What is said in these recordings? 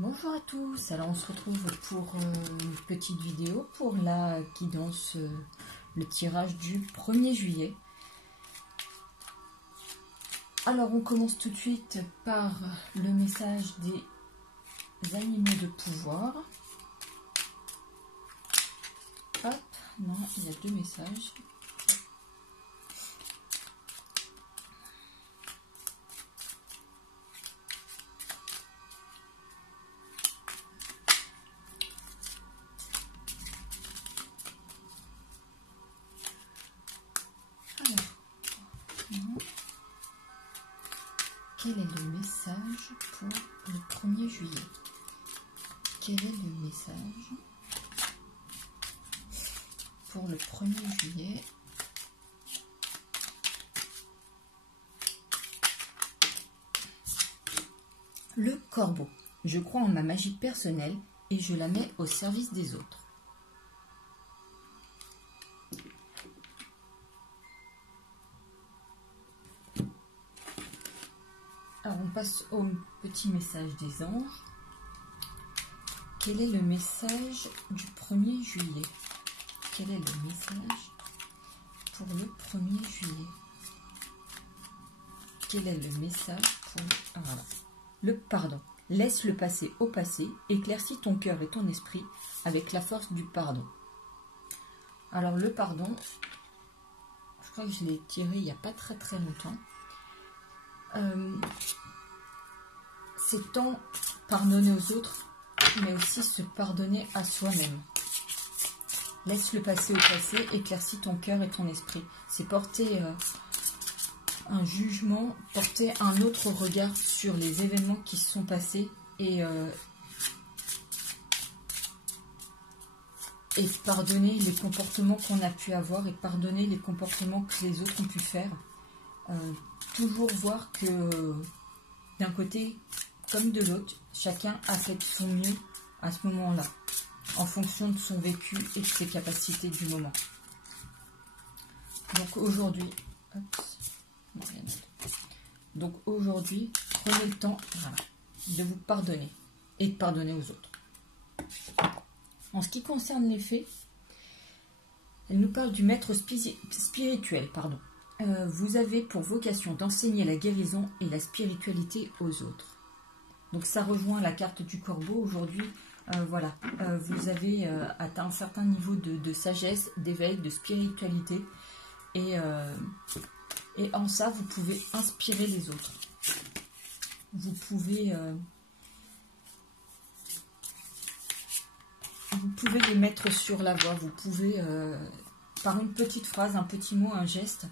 Bonjour à tous, alors on se retrouve pour une petite vidéo pour la guidance, le tirage du 1er juillet. Alors on commence tout de suite par le message des animaux de pouvoir. Hop, non, il y a deux messages. Quel est le message pour le 1er juillet? Quel est le message pour le 1er juillet? Le corbeau. Je crois en ma magie personnelle et je la mets au service des autres. Alors on passe au petit message des anges. Quel est le message du 1er juillet? Quel est le message pour le 1er juillet? Quel est le message pour le pardon? Laisse le passé au passé, éclaircis ton cœur et ton esprit avec la force du pardon. Alors le pardon, je crois que je l'ai tiré il n'y a pas très longtemps. C'est tant pardonner aux autres, mais aussi se pardonner à soi-même. Laisse le passé au passé, éclaircis ton cœur et ton esprit. C'est porter un jugement, porter un autre regard sur les événements qui se sont passés et pardonner les comportements qu'on a pu avoir et pardonner les comportements que les autres ont pu faire. Toujours voir que d'un côté comme de l'autre, chacun a fait de son mieux à ce moment-là, en fonction de son vécu et de ses capacités du moment. Donc aujourd'hui, prenez le temps de vous pardonner et de pardonner aux autres. En ce qui concerne les fées, elle nous parle du maître spirituel, vous avez pour vocation d'enseigner la guérison et la spiritualité aux autres. Donc ça rejoint la carte du corbeau. Aujourd'hui, vous avez atteint un certain niveau de sagesse, d'éveil, de spiritualité. Et en ça, vous pouvez inspirer les autres. Vous pouvez les mettre sur la voie. Vous pouvez, par une petite phrase, un petit mot, un geste,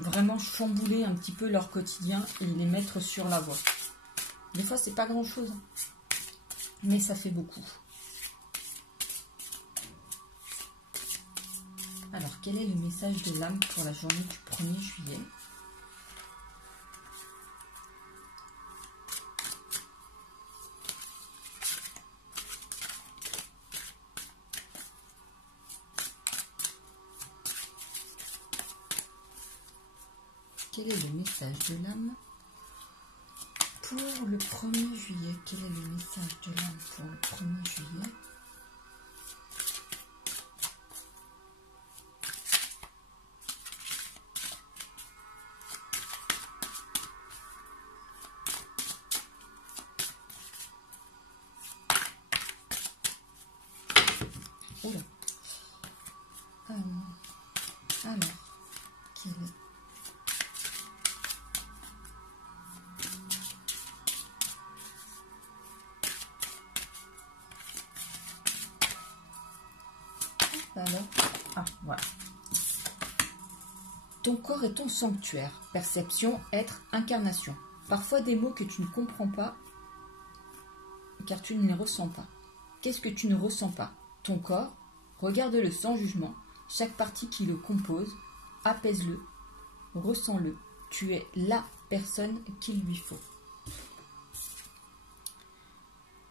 vraiment chambouler un petit peu leur quotidien et les mettre sur la voie. Des fois, c'est pas grand chose, mais ça fait beaucoup. Alors, quel est le message de l'âme pour la journée du 1er juillet? Quel est le message de l'âme pour le 1er juillet? Quel est le message de l'âme pour le 1er juillet? Oula. Alors, quel est... Alors, voilà. Ton corps est ton sanctuaire. Perception, être, incarnation. Parfois des mots que tu ne comprends pas, car tu ne les ressens pas. Qu'est-ce que tu ne ressens pas? Ton corps, regarde-le sans jugement. Chaque partie qui le compose, apaise-le, ressens-le. Tu es la personne qu'il lui faut.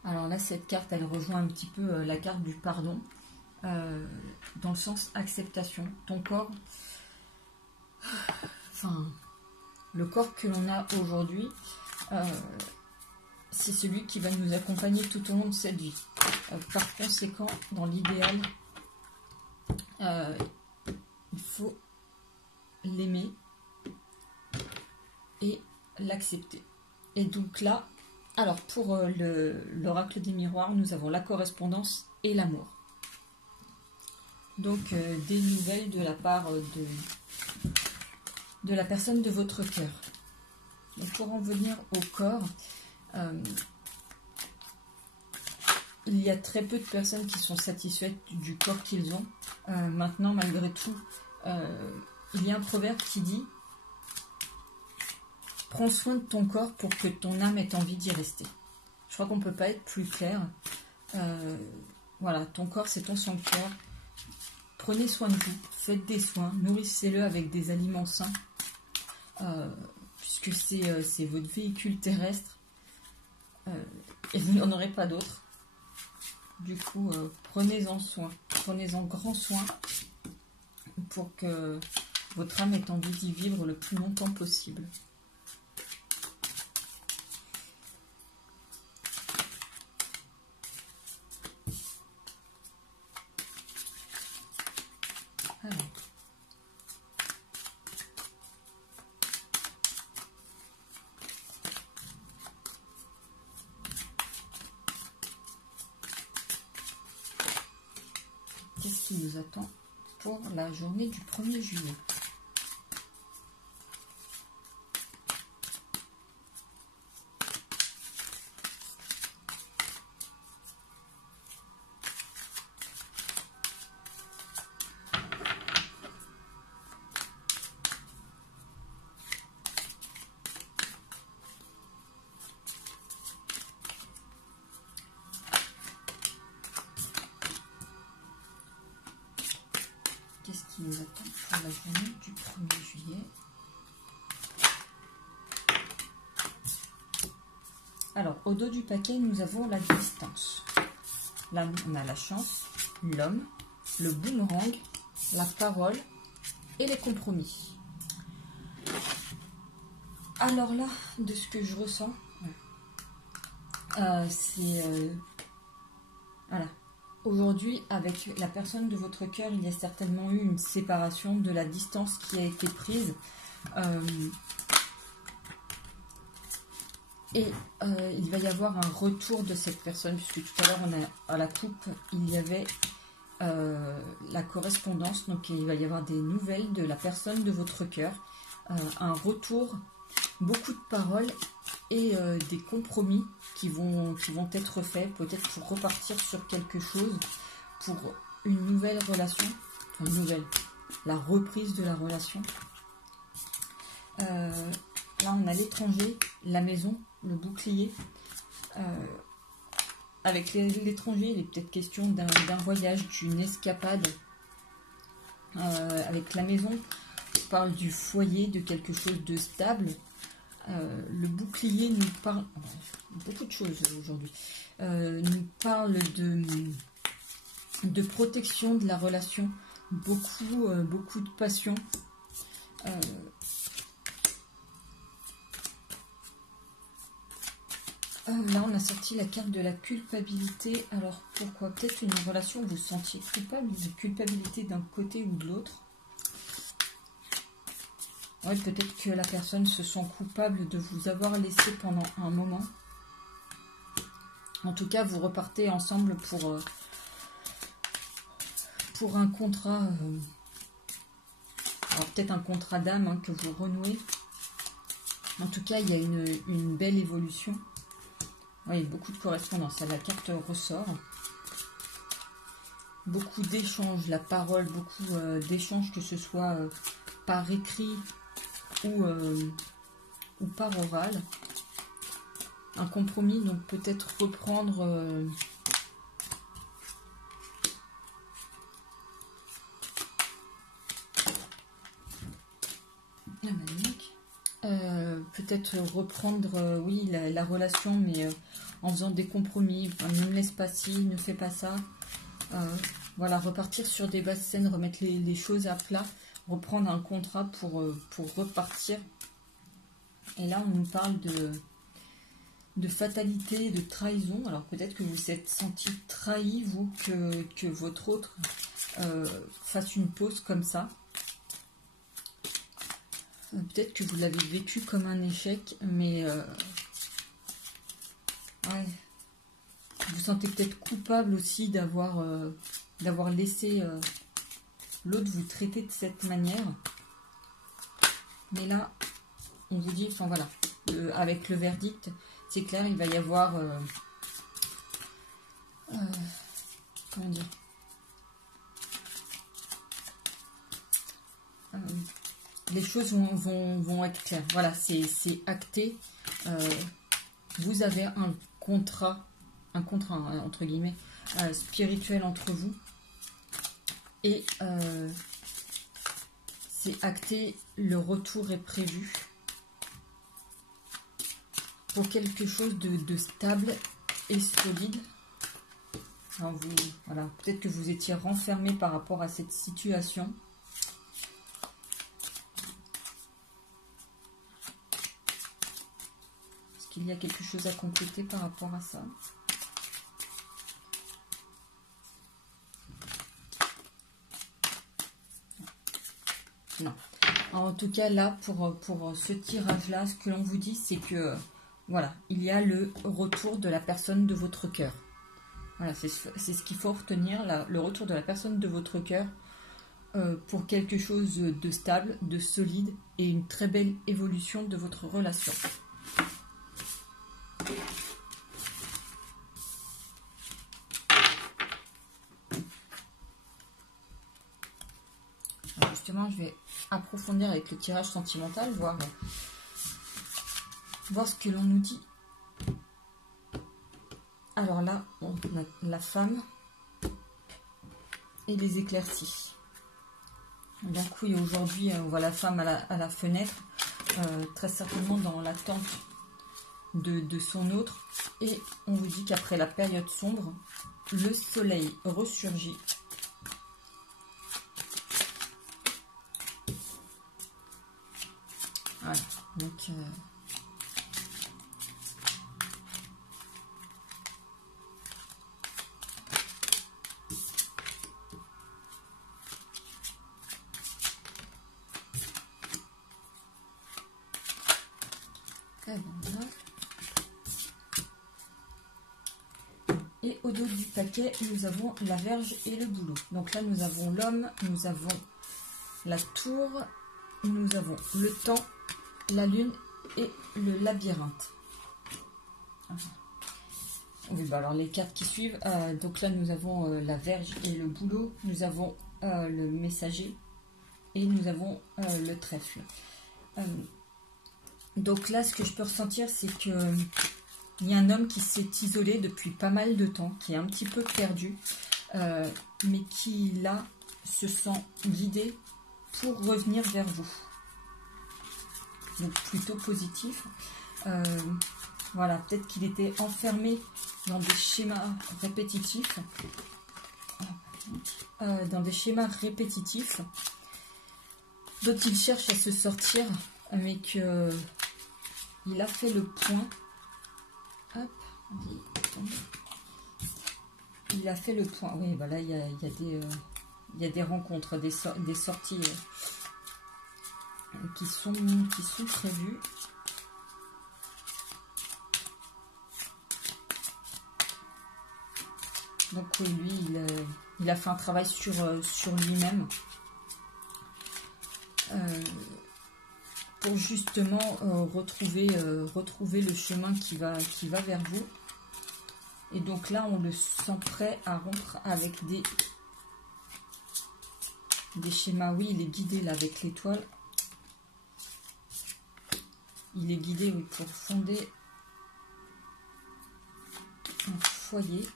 Alors là, cette carte, elle rejoint un petit peu la carte du pardon. Dans le sens acceptation. Ton corps, le corps que l'on a aujourd'hui, c'est celui qui va nous accompagner tout au long de cette vie. Par conséquent, dans l'idéal, il faut l'aimer et l'accepter. Et donc là, alors pour l'oracle des miroirs, nous avons la correspondance et l'amour. Donc des nouvelles de la part de la personne de votre cœur. Donc pour en venir au corps, il y a très peu de personnes qui sont satisfaites du corps qu'ils ont. Maintenant, malgré tout, il y a un proverbe qui dit « Prends soin de ton corps pour que ton âme ait envie d'y rester ». Je crois qu'on ne peut pas être plus clair. Voilà, ton corps, c'est ton sanctuaire. Prenez soin de vous, faites des soins, nourrissez-le avec des aliments sains, puisque c'est votre véhicule terrestre, et vous n'en aurez pas d'autre. Du coup, prenez-en soin, prenez-en grand soin, pour que votre âme ait envie d'y vivre le plus longtemps possible. Alors. Qu'est-ce qui nous attend pour la journée du 1er juillet? Qu'est-ce qui nous attend pour la journée du 1er juillet? Alors, au dos du paquet, nous avons la distance. Là, on a la chance, l'homme, le boomerang, la parole et les compromis. Alors là, de ce que je ressens, c'est... voilà. Aujourd'hui, avec la personne de votre cœur, il y a certainement eu une séparation, de la distance qui a été prise. Il va y avoir un retour de cette personne, puisque tout à l'heure, à la coupe, il y avait la correspondance. Donc, il va y avoir des nouvelles de la personne de votre cœur. Un retour, beaucoup de paroles et des compromis qui vont être faits, peut-être pour repartir sur quelque chose, pour une nouvelle relation, enfin la reprise de la relation. Là, on a l'étranger, la maison, le bouclier. Avec l'étranger, il est peut-être question d'un voyage, d'une escapade. Avec la maison, on parle du foyer, de quelque chose de stable. Le bouclier nous parle beaucoup de choses aujourd'hui, nous parle de protection de la relation, beaucoup de passion. Là on a sorti la carte de la culpabilité. Alors pourquoi? Peut-être une relation où vous vous sentiez coupable, de culpabilité d'un côté ou de l'autre. Oui, peut-être que la personne se sent coupable de vous avoir laissé pendant un moment. En tout cas, vous repartez ensemble pour un contrat. Alors peut-être un contrat d'âme, hein, que vous renouez. En tout cas, il y a une belle évolution. Oui, beaucoup de correspondance. La carte ressort. Beaucoup d'échanges, la parole, beaucoup d'échanges, que ce soit par écrit ou par oral. Un compromis, donc peut-être reprendre peut-être reprendre oui, la relation, mais en faisant des compromis. Enfin, ne me laisse pas ci, ne fais pas ça. Voilà, repartir sur des bases saines, remettre les choses à plat, reprendre un contrat pour repartir. Et là, on nous parle de fatalité, de trahison. Alors peut-être que vous vous êtes senti trahi, vous, que votre autre fasse une pause comme ça. Peut-être que vous l'avez vécu comme un échec, mais ouais, vous vous sentez peut-être coupable aussi d'avoir laissé l'autre vous traiter de cette manière. Mais là, on vous dit, enfin voilà, avec le verdict, c'est clair, il va y avoir, comment dire, les choses vont être claires. Voilà, c'est acté. Vous avez un contrat entre guillemets, spirituel entre vous. Et c'est acté, le retour est prévu pour quelque chose de stable et solide. Alors voilà, peut-être que vous étiez renfermé par rapport à cette situation. Est-ce qu'il y a quelque chose à compléter par rapport à ça? Non. En tout cas, là, pour ce tirage-là, ce que l'on vous dit, c'est que, voilà, il y a le retour de la personne de votre cœur. Voilà, c'est ce qu'il faut retenir, là, le retour de la personne de votre cœur pour quelque chose de stable, de solide et une très belle évolution de votre relation. Alors justement, je vais approfondir avec le tirage sentimental, voir ce que l'on nous dit. Alors là, on a la femme et les éclaircies. Donc oui, aujourd'hui, on voit la femme à la fenêtre, très certainement dans l'attente de son autre. Et on vous dit qu'après la période sombre, le soleil ressurgit. Voilà, donc... et au dos du paquet, nous avons la Vierge et le Bouleau. Donc là, nous avons l'homme, nous avons la tour, nous avons le temps, la lune et le labyrinthe. Oui, bah alors les cartes qui suivent, donc là nous avons la Vierge et le Bouleau, nous avons le messager et nous avons le trèfle. Donc là, ce que je peux ressentir, c'est que il y a un homme qui s'est isolé depuis pas mal de temps, qui est un petit peu perdu, mais qui là se sent guidé pour revenir vers vous. Donc plutôt positif. Voilà, peut-être qu'il était enfermé dans des schémas répétitifs. Dont il cherche à se sortir, mais que il a fait le point. Hop, il a fait le point. Oui, bah là, il y a des rencontres, des sorties qui sont prévues. Donc oui, lui, il a fait un travail sur lui-même pour justement retrouver le chemin qui va vers vous. Et donc là, on le sent prêt à rompre avec des schémas. Oui, il est guidé là avec l'étoile. Il est guidé, oui, pour fonder un foyer.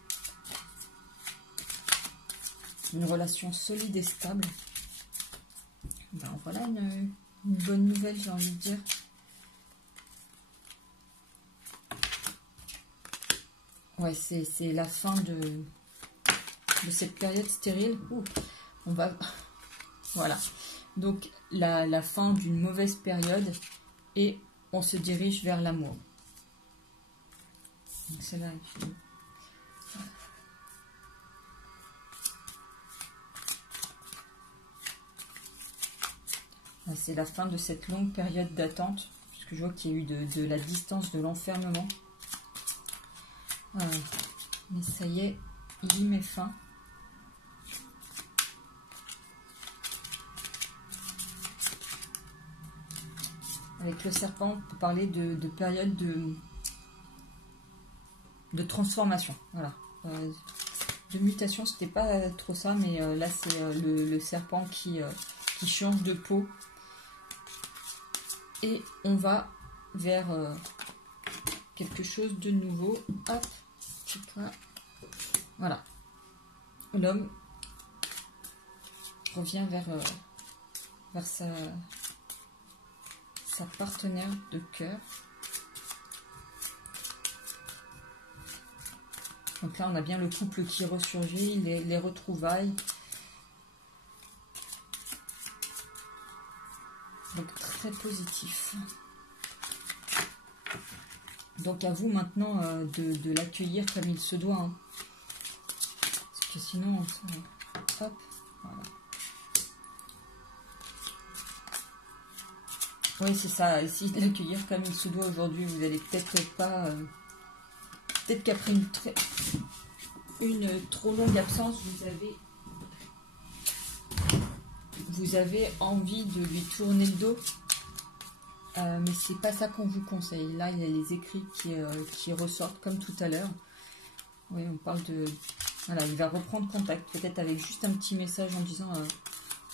Une relation solide et stable. Ben, voilà une bonne nouvelle, j'ai envie de dire. Ouais, c'est la fin de cette période stérile. Ouh, on va... Voilà. Donc, la fin d'une mauvaise période et on se dirige vers l'amour. Donc celle-là est finie. C'est la fin de cette longue période d'attente, puisque je vois qu'il y a eu de la distance, de l'enfermement. Mais ça y est, il y met fin. Avec le serpent, on peut parler de période de transformation. Voilà. De mutation, c'était pas trop ça, mais là c'est le serpent qui change de peau. Et on va vers quelque chose de nouveau. Hop, voilà. L'homme revient vers sa partenaire de cœur. Donc là, on a bien le couple qui ressurgit, les retrouvailles. Donc très positif. Donc à vous maintenant de l'accueillir comme il se doit. Hein. Parce que sinon, hop, voilà. Oui, c'est ça. Essayez de l'accueillir comme il se doit aujourd'hui. Vous allez peut-être pas... peut-être qu'après une trop longue absence, vous avez envie de lui tourner le dos. Mais c'est pas ça qu'on vous conseille. Là, il y a les écrits qui ressortent comme tout à l'heure. Oui, on parle de... Voilà, il va reprendre contact. Peut-être avec juste un petit message en disant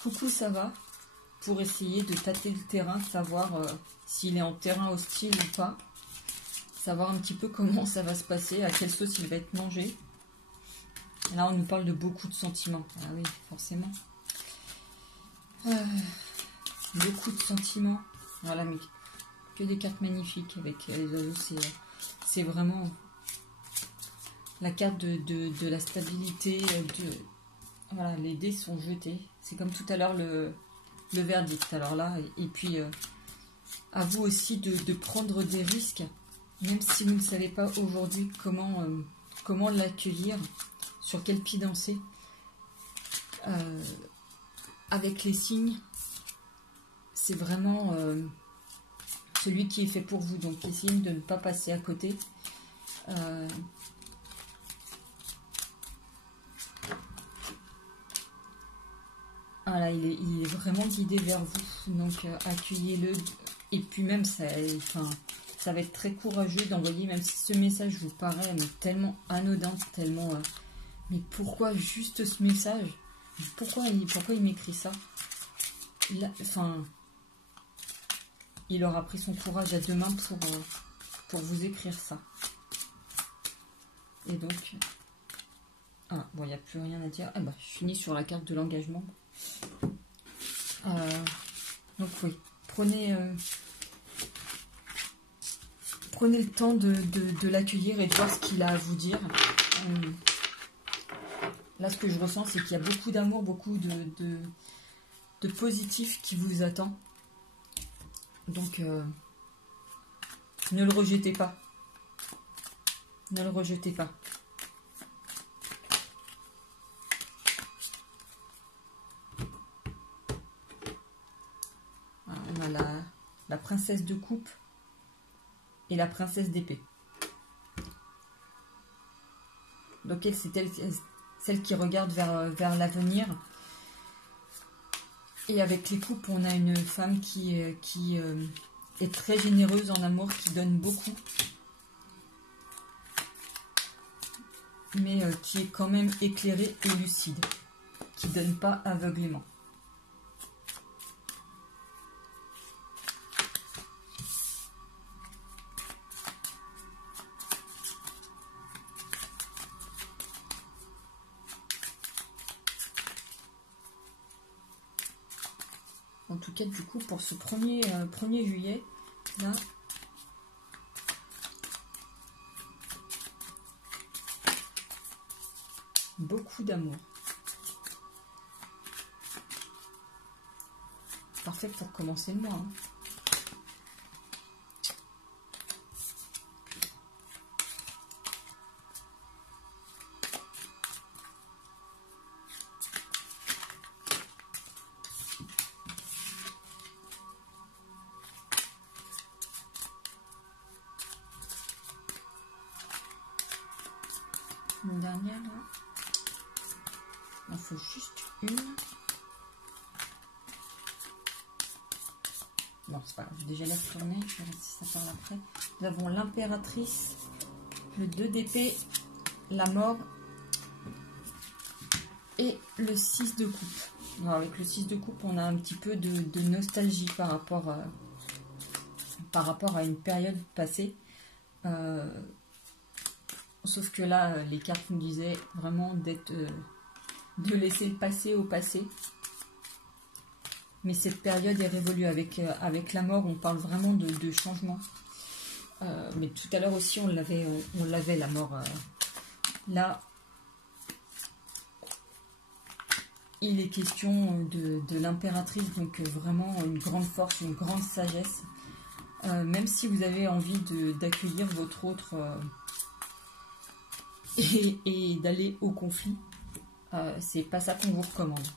coucou, ça va ? Pour essayer de tâter le terrain, savoir s'il est en terrain hostile ou pas. Savoir un petit peu comment ça va se passer, à quelle sauce il va être mangé. Là, on nous parle de beaucoup de sentiments. Ah oui, forcément. Beaucoup de sentiments. Voilà, mais que des cartes magnifiques avec les oiseaux. C'est vraiment la carte de la stabilité. Voilà, les dés sont jetés. C'est comme tout à l'heure le verdict. Alors là, et puis à vous aussi de prendre des risques, même si vous ne savez pas aujourd'hui comment l'accueillir, sur quel pied danser. Avec les signes, c'est vraiment celui qui est fait pour vous. Donc essayez de ne pas passer à côté. Voilà, il est vraiment guidé vers vous. Donc accueillez-le. Et puis même, ça va être très courageux d'envoyer, même si ce message vous paraît mais tellement anodin, tellement... mais pourquoi juste ce message ? Pourquoi il m'écrit ça ? Là, il aura pris son courage à deux mains pour vous écrire ça. Et donc... Ah, bon, il n'y a plus rien à dire. Ah bah, je finis sur la carte de l'engagement. Donc oui, prenez le temps de l'accueillir et de voir ce qu'il a à vous dire. Là, ce que je ressens, c'est qu'il y a beaucoup d'amour, beaucoup de positif qui vous attend. Donc, ne le rejetez pas. Ne le rejetez pas. On a la princesse de coupe et la princesse d'épée. Donc elle, c'est celle qui regarde vers l'avenir. Et avec les coupes, on a une femme qui est très généreuse en amour, qui donne beaucoup. Mais qui est quand même éclairée et lucide. Qui ne donne pas aveuglément. En tout cas, du coup, pour ce 1er juillet, là, beaucoup d'amour. Parfait pour commencer le mois. Hein. Une dernière là. Il en faut juste une. Bon, c'est pas grave, je vais déjà les retourner. Je verrai si ça parle après. Nous avons l'impératrice, le 2 d'épée, la mort et le 6 de coupe. Alors, avec le 6 de coupe, on a un petit peu de nostalgie par rapport à une période passée. Sauf que là, les cartes nous disaient vraiment de laisser le passé au passé. Mais cette période est révolue. Avec la mort, on parle vraiment de changement. Mais tout à l'heure aussi, on l'avait la mort. Là, il est question de l'impératrice, donc vraiment une grande force, une grande sagesse. Même si vous avez envie d'accueillir votre autre et d'aller au conflit, c'est pas ça qu'on vous recommande.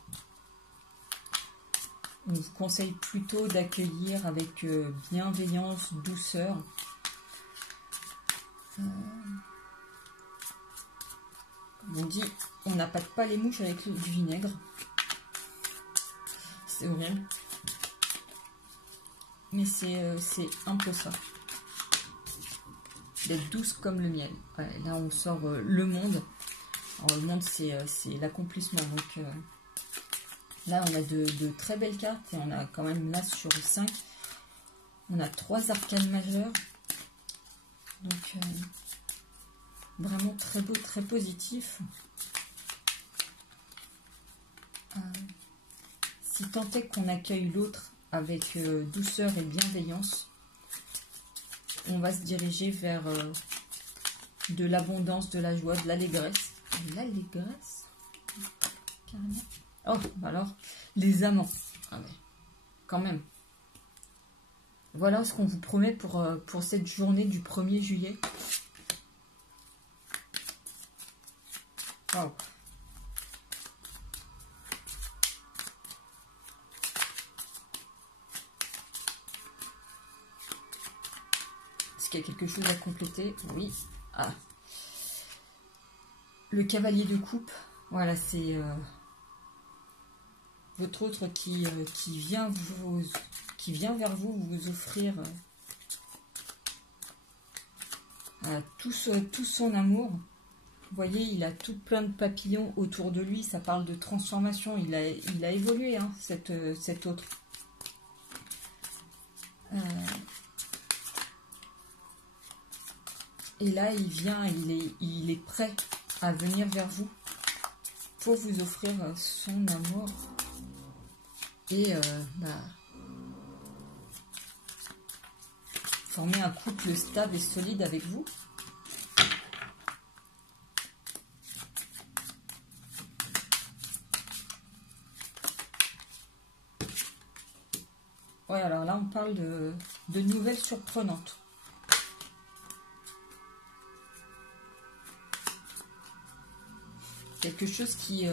On vous conseille plutôt d'accueillir avec bienveillance, douceur. Comme on dit, on n'appâte pas les mouches avec du vinaigre. C'est horrible. Mais c'est un peu ça. D'être douce comme le miel. Ouais, là, on sort le monde. Alors, le monde, c'est l'accomplissement. Donc, là, on a de très belles cartes. Et on a quand même, là, sur 5, on a 3 arcanes majeures. Donc, vraiment très beau, très positif. Si tant est qu'on accueille l'autre avec douceur et bienveillance, on va se diriger vers de l'abondance, de la joie, de l'allégresse. L'allégresse, carrément. Oh, alors, les amants. Ah ouais, quand même. Voilà ce qu'on vous promet pour cette journée du 1er juillet. Wow. Est-ce qu'il y a quelque chose à compléter? Oui. Ah. Le cavalier de coupe. Voilà, c'est votre autre qui vient vers vous vous offrir tout son amour. Vous voyez, il a tout plein de papillons autour de lui. Ça parle de transformation. Il a évolué, hein, cet autre. Et là, il vient, il est prêt à venir vers vous pour vous offrir son amour. Et former un couple stable et solide avec vous. Ouais, alors là, on parle de nouvelles surprenantes. Quelque chose qui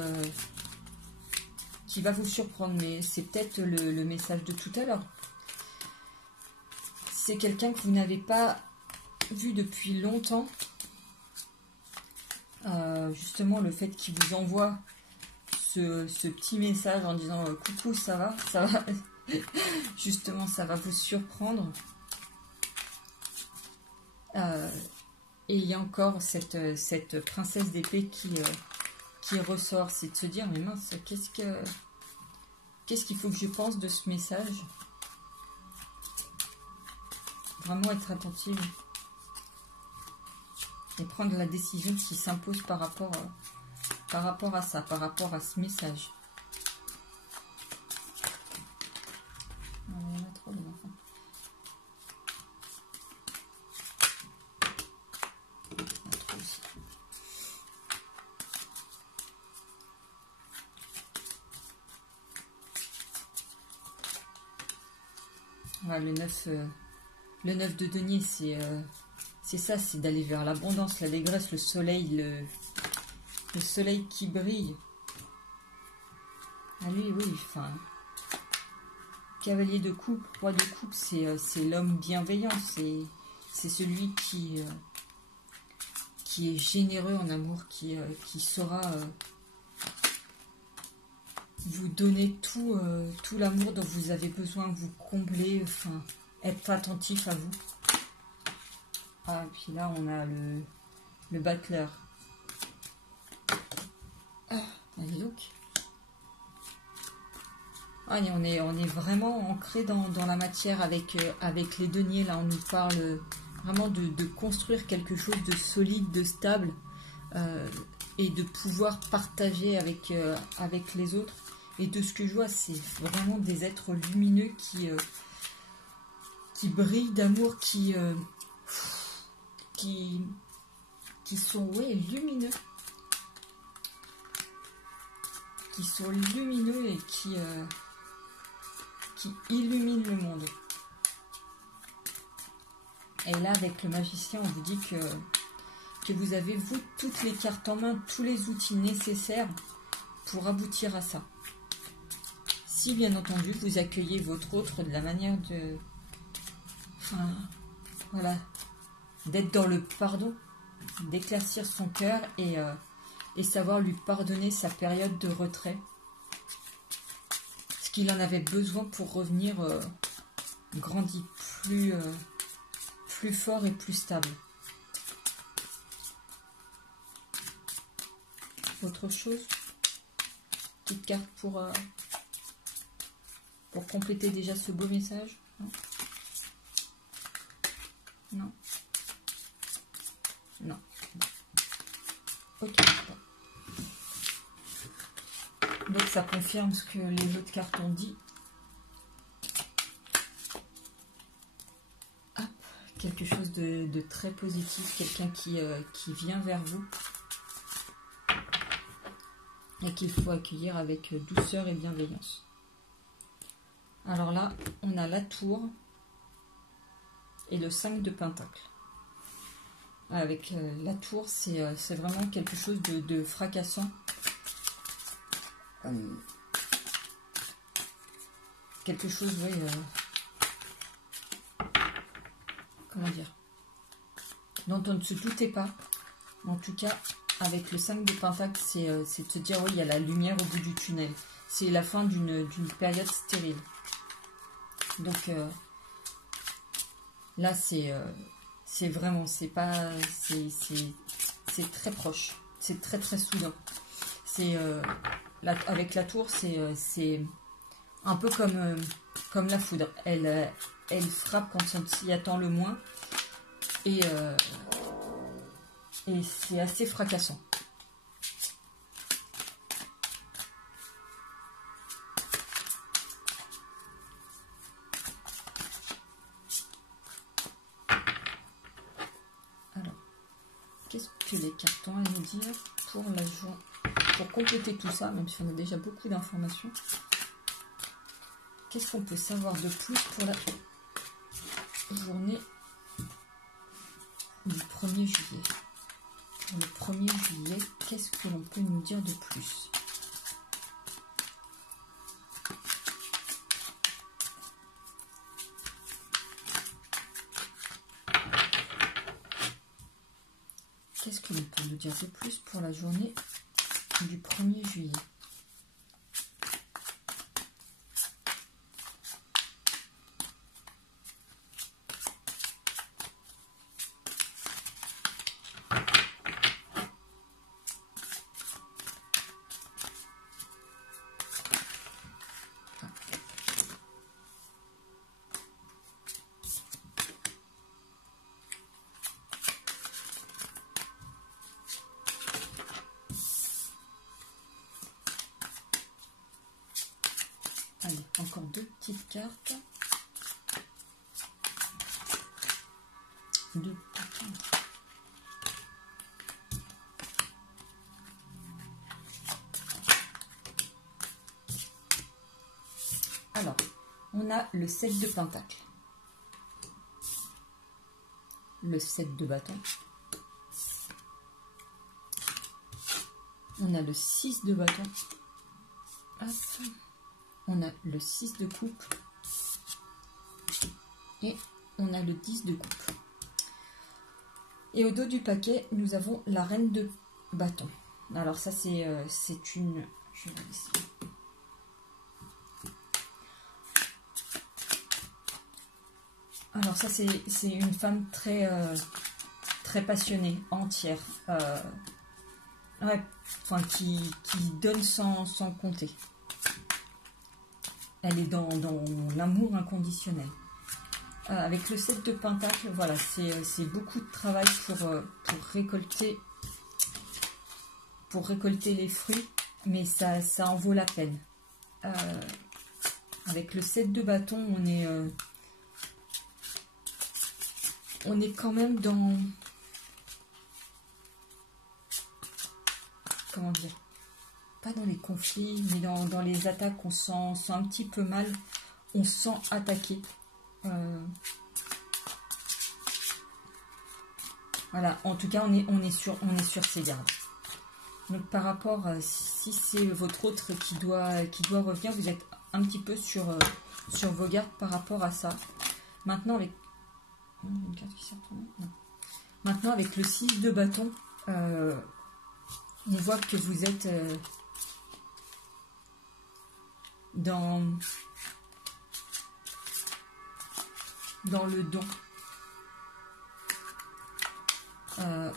va vous surprendre, mais c'est peut-être le message de tout à l'heure. C'est quelqu'un que vous n'avez pas vu depuis longtemps. Justement, le fait qu'il vous envoie ce petit message en disant « Coucou, ça va ?» Justement, ça va vous surprendre. Et il y a encore cette princesse d'épée qui ressort. C'est de se dire, mais mince, qu'est-ce qu'il faut que je pense de ce message? Vraiment être attentive. Et prendre la décision qui s'impose par rapport à ça, par rapport à ce message. Il y en a trop, les enfants. Il y en a trop aussi. Voilà, le 9 de denier, c'est ça, c'est d'aller vers l'abondance, l'allégresse, le soleil, le soleil qui brille. Ah lui, oui, enfin... Cavalier de coupe, roi de coupe, c'est l'homme bienveillant, c'est celui qui qui est généreux en amour, qui saura vous donner tout l'amour dont vous avez besoin, vous combler, enfin, être attentif à vous. Ah, et puis là, on a le battleur. Ah, allez donc. Ah, et on est vraiment ancré dans la matière avec les deniers. Là, on nous parle vraiment de construire quelque chose de solide, de stable, et de pouvoir partager avec les autres. Et de ce que je vois, c'est vraiment des êtres lumineux qui brillent d'amour, qui sont, ouais, lumineux. Qui sont lumineux et qui illuminent le monde. Et là, avec le magicien, on vous dit que vous avez, vous, toutes les cartes en main, tous les outils nécessaires pour aboutir à ça. Si, bien entendu, vous accueillez votre autre de la manière de... Enfin, voilà. D'être dans le pardon, d'éclaircir son cœur et savoir lui pardonner sa période de retrait. Ce qu'il en avait besoin pour revenir grandi, plus fort et plus stable. Autre chose? Petite carte pour compléter déjà ce beau message? Non? Non? Non. Ok. Donc ça confirme ce que les autres cartes ont dit. Hop, quelque chose de très positif, quelqu'un qui vient vers vous et qu'il faut accueillir avec douceur et bienveillance. Alors là, on a la tour et le 5 de pentacle. Avec la tour, c'est vraiment quelque chose de fracassant. Quelque chose, oui, comment dire, dont on ne se doutait pas. En tout cas, avec le 5 de pentacle, c'est de se dire, oui, il y a la lumière au bout du tunnel. C'est la fin d'une période stérile. Donc là, c'est vraiment, c'est très proche. C'est très très soudain. C'est avec la tour, c'est un peu comme la foudre. Elle frappe quand on s'y attend le moins. Et c'est assez fracassant. Alors, qu'est-ce que les cartes ont à nous dire pour la journée? Pour compléter tout ça, même si on a déjà beaucoup d'informations, qu'est-ce qu'on peut savoir de plus pour la journée du 1er juillet? Pour le 1er juillet, qu'est-ce que l'on peut nous dire de plus? Qu'est-ce que l'on peut nous dire de plus pour la journée du 1er juillet? Allez, encore deux petites cartes. Deux petites cartes. Alors, on a le 7 de pentacle, le 7 de bâton, on a le 6 de bâton, hop. On a le 6 de coupe et on a le 10 de coupe. Et au dos du paquet, nous avons la reine de bâton. Alors ça, c'est une... Je vais la laisser. Alors ça, c'est une femme très, très passionnée, entière. Ouais, enfin, qui donne sans compter. Elle est dans l'amour inconditionnel. Avec le 7 de Pentacle, voilà, c'est beaucoup de travail pour récolter les fruits, mais ça en vaut la peine. Avec le 7 de bâton, on est quand même dans... Comment dire? Pas dans les conflits, mais dans les attaques, on sent un petit peu mal, on se sent attaqué. Voilà, en tout cas, on est sur ses gardes. Donc par rapport, si c'est votre autre qui doit revenir, vous êtes un petit peu sur vos gardes par rapport à ça. Maintenant avec... Une carte qui s'est retournée. Non. Maintenant avec le 6 de bâton, on voit que vous êtes dans le don.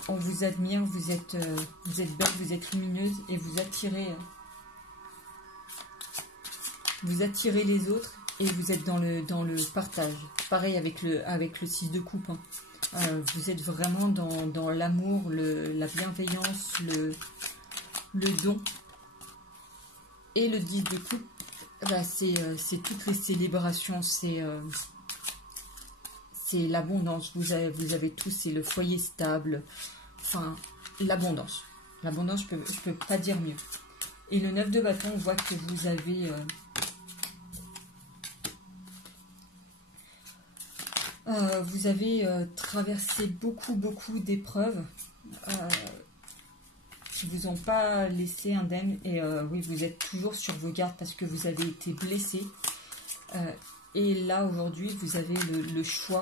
On vous admire, vous êtes belle, vous êtes lumineuse et vous attirez les autres et vous êtes dans le partage. Pareil avec le 6 de coupe. Hein. Vous êtes vraiment dans l'amour, la bienveillance, le don. Et le 10 de coupe, bah, c'est toutes les célébrations, c'est l'abondance. Vous avez tout, c'est le foyer stable, enfin l'abondance. L'abondance, je peux pas dire mieux. Et le 9 de bâton, on voit que vous avez traversé beaucoup d'épreuves qui vous ont pas laissé indemne. Et oui, vous êtes toujours sur vos gardes parce que vous avez été blessé. Et là, aujourd'hui, vous avez le choix.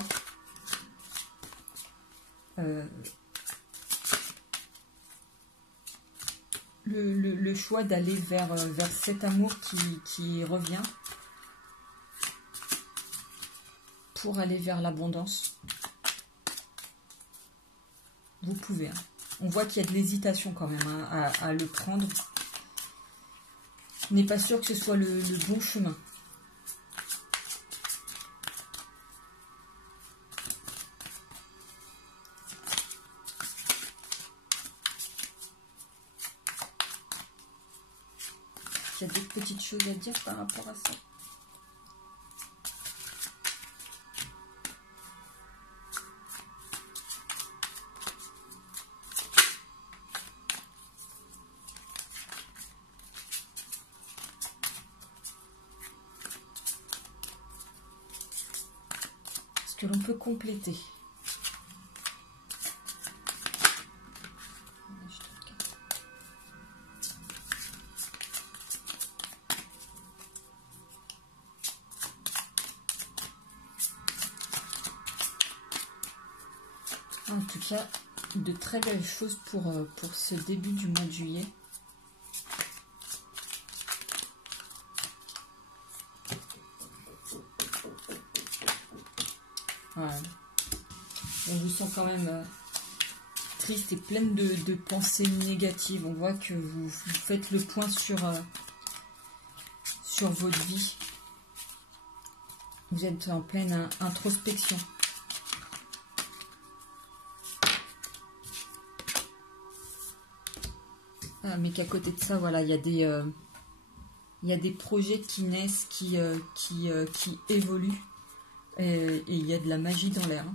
Le choix d'aller vers cet amour qui revient pour aller vers l'abondance. Vous pouvez. Hein. On voit qu'il y a de l'hésitation quand même hein, à le prendre. On n'est pas sûr que ce soit le bon chemin. Il y a d'autres petites choses à dire par rapport à ça. Est-ce que l'on peut compléter ? En tout cas, de très belles choses pour ce début du mois de juillet. Voilà. On vous sent quand même triste et pleine de pensées négatives. On voit que vous faites le point sur votre vie. Vous êtes en pleine introspection. Mais qu'à côté de ça, voilà, il y a des projets qui naissent, qui évoluent, et il y a de la magie dans l'air. Hein.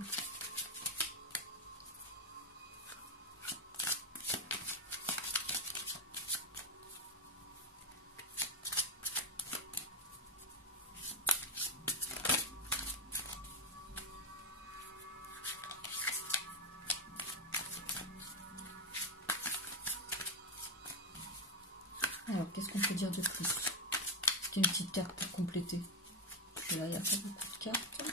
Alors, qu'est-ce qu'on peut dire de plus? Est-ce qu'il y a une petite carte pour compléter? Parce que là, il n'y a pas beaucoup de cartes.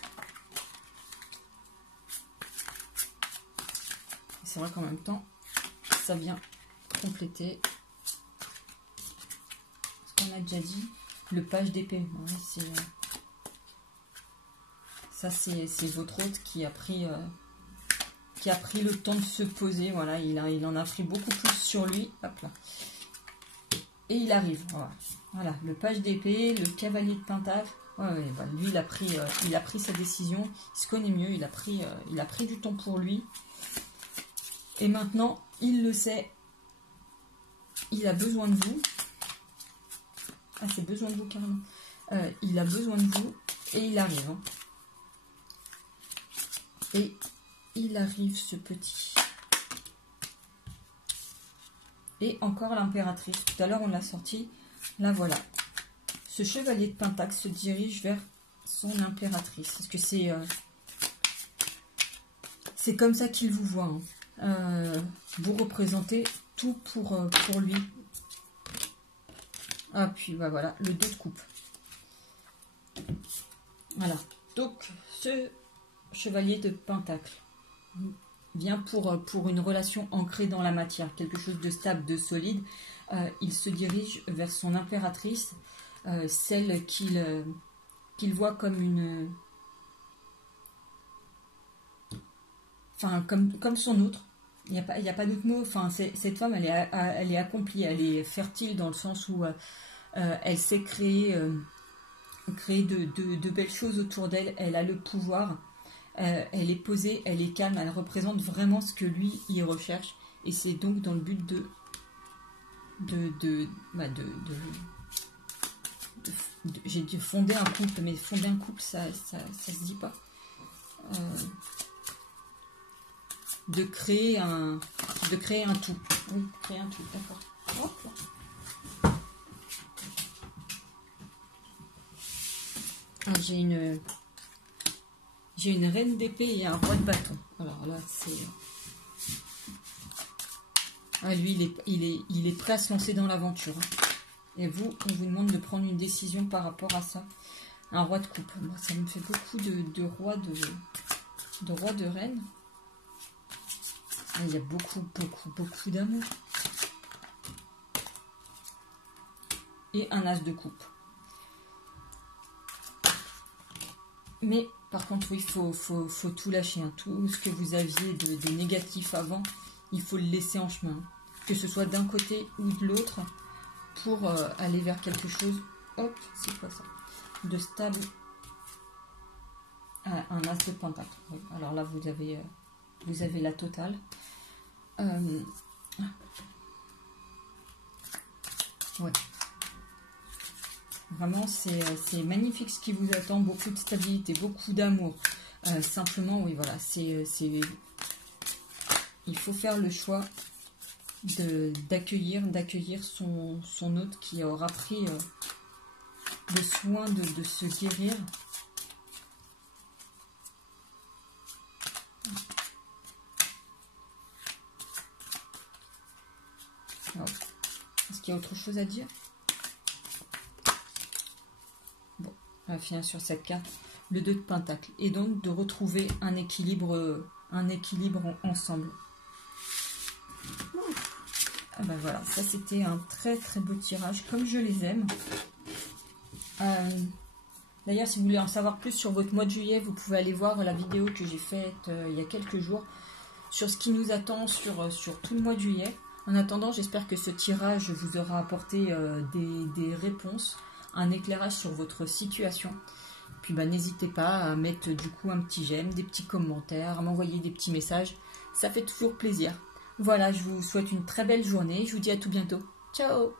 c'est vrai qu'en même temps, ça vient compléter ce qu'on a déjà dit. Le page d'épée, ouais, ça c'est votre hôte qui a pris le temps de se poser. Voilà, il en a pris beaucoup plus sur lui. Hop là. Et il arrive. Voilà, le page d'épée, le cavalier de pentacle. Ouais, voilà. Lui, il a pris sa décision. Il se connaît mieux. Il a pris du temps pour lui. Et maintenant, il le sait. Il a besoin de vous. Ah, c'est besoin de vous carrément. Il a besoin de vous. Et il arrive. Hein. Et il arrive, ce petit. Et encore l'impératrice. Tout à l'heure, on l'a sorti. Là, voilà. Ce chevalier de pentacle se dirige vers son impératrice. Parce que c'est comme ça qu'il vous voit. Hein. Vous représentez tout pour lui. Ah, puis bah, voilà, le 2 de coupe. Voilà. Donc, ce chevalier de pentacle vient pour une relation ancrée dans la matière, quelque chose de stable, de solide. Il se dirige vers son impératrice, celle qu'il voit comme une... Enfin, comme son autre. Il n'y a pas d'autre mot. Enfin, cette femme, elle est accomplie, elle est fertile dans le sens où elle sait créer de belles choses autour d'elle. Elle a le pouvoir. Elle est posée, elle est calme, elle représente vraiment ce que lui, il recherche. Et c'est donc dans le but j'ai dit fonder un couple, mais fonder un couple, ça se dit pas. De créer un tout. Oui, créer un tout, d'accord. Hop là. Ah, j'ai une reine d'épée et un roi de bâton. Alors là, c'est... Ah, lui, il est prêt à se lancer dans l'aventure. Et vous, on vous demande de prendre une décision par rapport à ça. Un roi de coupe. Moi, ça me fait beaucoup de rois de reine. Ah, il y a beaucoup d'amour. Et un as de coupe. Mais par contre, oui, faut tout lâcher. Hein. Tout ce que vous aviez de négatif avant, il faut le laisser en chemin. Que ce soit d'un côté ou de l'autre, pour aller vers quelque chose. Hop, c'est quoi ça? De stable. Ah, un as de pentacle. Oui, alors là, vous avez la totale. Ouais. Vraiment, c'est magnifique ce qui vous attend. Beaucoup de stabilité, beaucoup d'amour. Simplement, oui, voilà. Il faut faire le choix d'accueillir son hôte qui aura pris le soin de se guérir. Est-ce qu'il y a autre chose à dire? Bon, on va finir sur cette carte. Le 2 de pentacle. Et donc de retrouver un équilibre ensemble. Ah ben voilà, ça c'était un très très beau tirage, comme je les aime. D'ailleurs, si vous voulez en savoir plus sur votre mois de juillet, vous pouvez aller voir la vidéo que j'ai faite il y a quelques jours sur ce qui nous attend sur tout le mois de juillet. En attendant, j'espère que ce tirage vous aura apporté des réponses, un éclairage sur votre situation. Puis bah, n'hésitez pas à mettre du coup un petit j'aime, des petits commentaires, à m'envoyer des petits messages. Ça fait toujours plaisir. Voilà, je vous souhaite une très belle journée. Je vous dis à tout bientôt. Ciao!